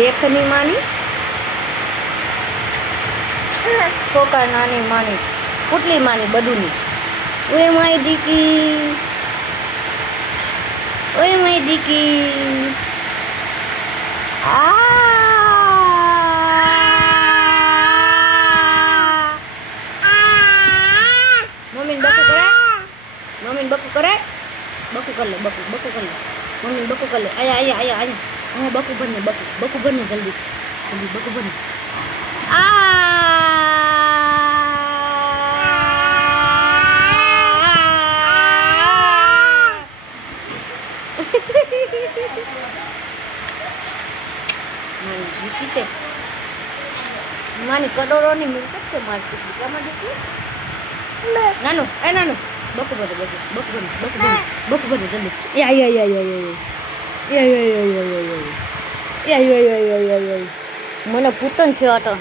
શેખની માની કોકા નાની માની પુટલી માની બધુંની ઓય માય દીકી ઓય માય દીકી મમ્મીને બકુ કરે મમ્મીને બકુ કરે બકુ કર લે બકુ કર લે મમ્મીને બકુ કર લે આયા અહીંયા બકુ બને બકુ બને જલ્દી બકુ બને માની છે માની કરોડોની મિલકત છે મારી દીકરી નાનું નાનું બકુ બને જલ્દી મને પૂતન છે આ તો